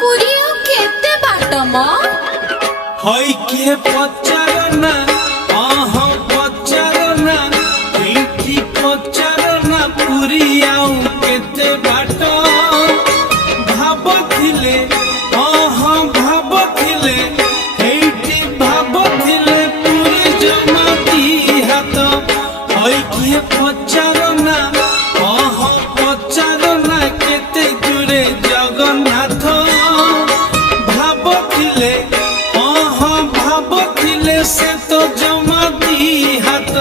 पुरी और केते बाट म हई के पचारना आह पचारना एठी पचारना पुरी आउ केते बाट भाबथिले आह भाबथिले एठी भाबथिले पुरी जमा दी हाथ हई के पचारना आह पचारना केते जुरे जगन्नाथ भाबथिले भाबथिले से तो जमा दी हाथ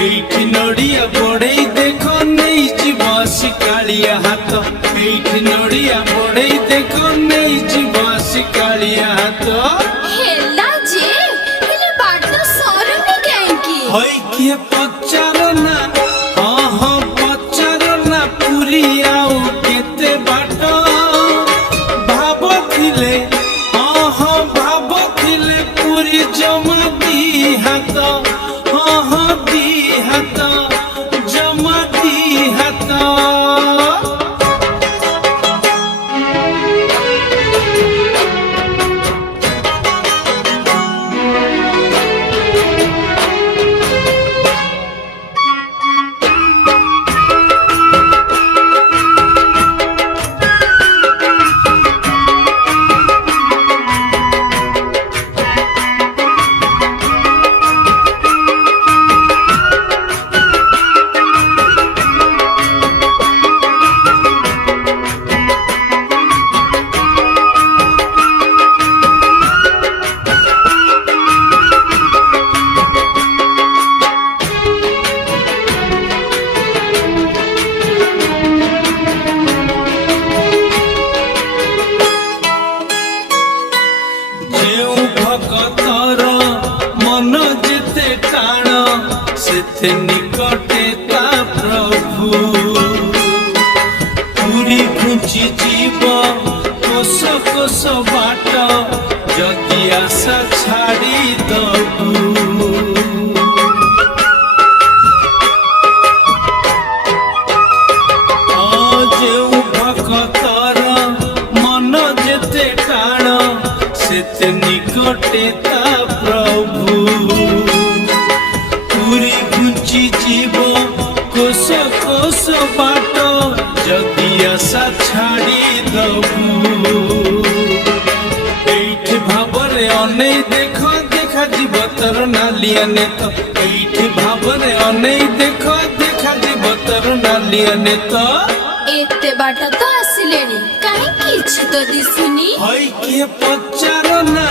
एठी नड़िया बड़ई देखो नहीं जीव शिकालिया हाथ एठी नड़िया बड़ई देखो नहीं जीव शिकालिया हाथ हेला जे हेले बाट सरनी काहेकि हई के पचारना आह पचारना पुरी आउ केते बाट भाबथिले भाबथिले पुरी जमा दी हाथ दी हाथ जमा दी हाथ भगतर मन जेते टाण सेते निकटे ता प्रभु पुरी घुंची जीव कोस कोस बाट जदि आशा छाड़ी दबू भगतर मन जेते टाण सेते निकटे ता प्रभु पुरी घुंची जीव कोस कोस बाट जदि आशा छाड़ी दबू एठी भावरे अनै देखो देखा जीव तर नालिया नेत एठी भावरे अनै देखो देखा जीव तर नालिया नेत एते बाट तो आसिलेनी काहे किछि तो दिसुनी हई के पचारना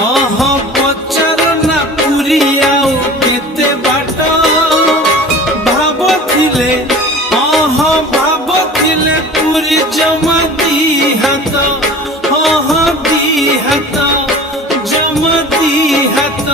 आह पचारना पुरी आउ केते बाट भाबथिले आह भाबथिले पुरी जमा दी हाथ दी हाथ जमा दी हाथ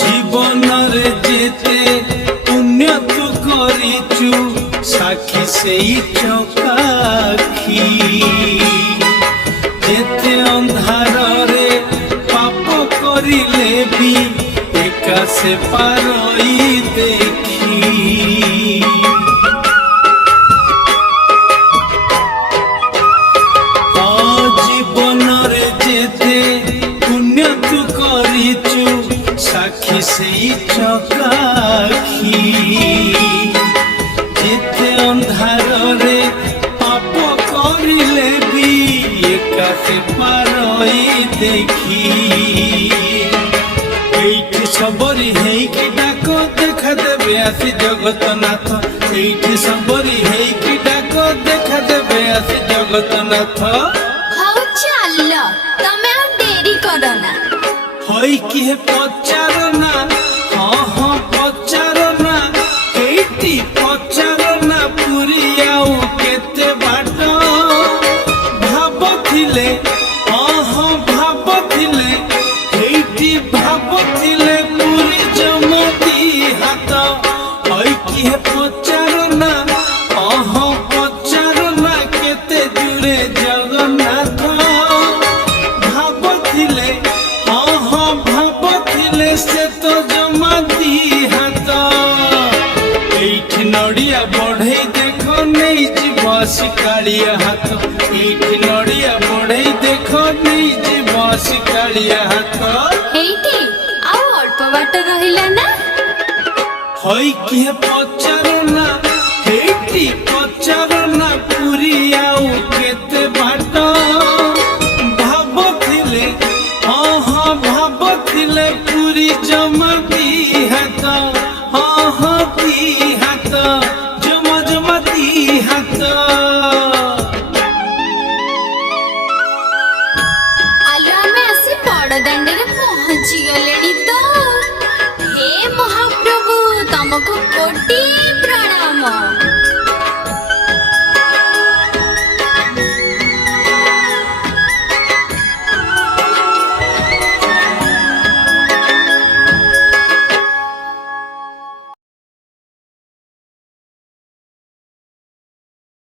জীবনরে যেতে পুণ্য তু করিছু সাক্ষী সেই চকাখি যেতে অন্ধারে পাপ করিলে বি একা সে পারই দেখি জীবনরে যেতে পুণ্য তু করিছু সাক্ষী সেই চকাখি যেতে অন্ধারে পাপ করিলে বি একাতে পারই দেখি এইটি সবরি হেইকি ডাক দেখা देखा देवे आसी जगतनाथ एठी सबरी हेकी डाक देखा देवे आसी जगतनाथ हौ चाल तमे आ देरी करो ना होई कि हे पचारो ना हाँ हाँ पचारो ना एठी पचारो ना पुरी आउ केते बाट भाबथिले हाँ हाँ भाबथिले एठी भाबथिले पुरी जमती हाथ होई कि हे पचारो ना हाँ हाँ पचारो ना केते दूरे जगन्नाथ भाबथिले हाँ हाँ भाबथिले से तो जमाती हाथ एठी नड़िया बढ़ई देखो नहीं जीवास कालिया हाथ एठी नड़िया बढ़ई देखो नहीं जीवास कालिया हाथ एइटी आ अल्प बाट रहिला ना होई कि हे पचारो ना एठी पचारो ना पुरी आउ केते बाट भाबथिले हाँ हाँ भाबथिले पुरी जमाती हाथ हाँ हाँ ती हाथ जमाती हाथ आलो आमे आसी बड़ दांडे पहुंची गलेनी तो हे महाप्रभु तुमको कोटि प्रणाम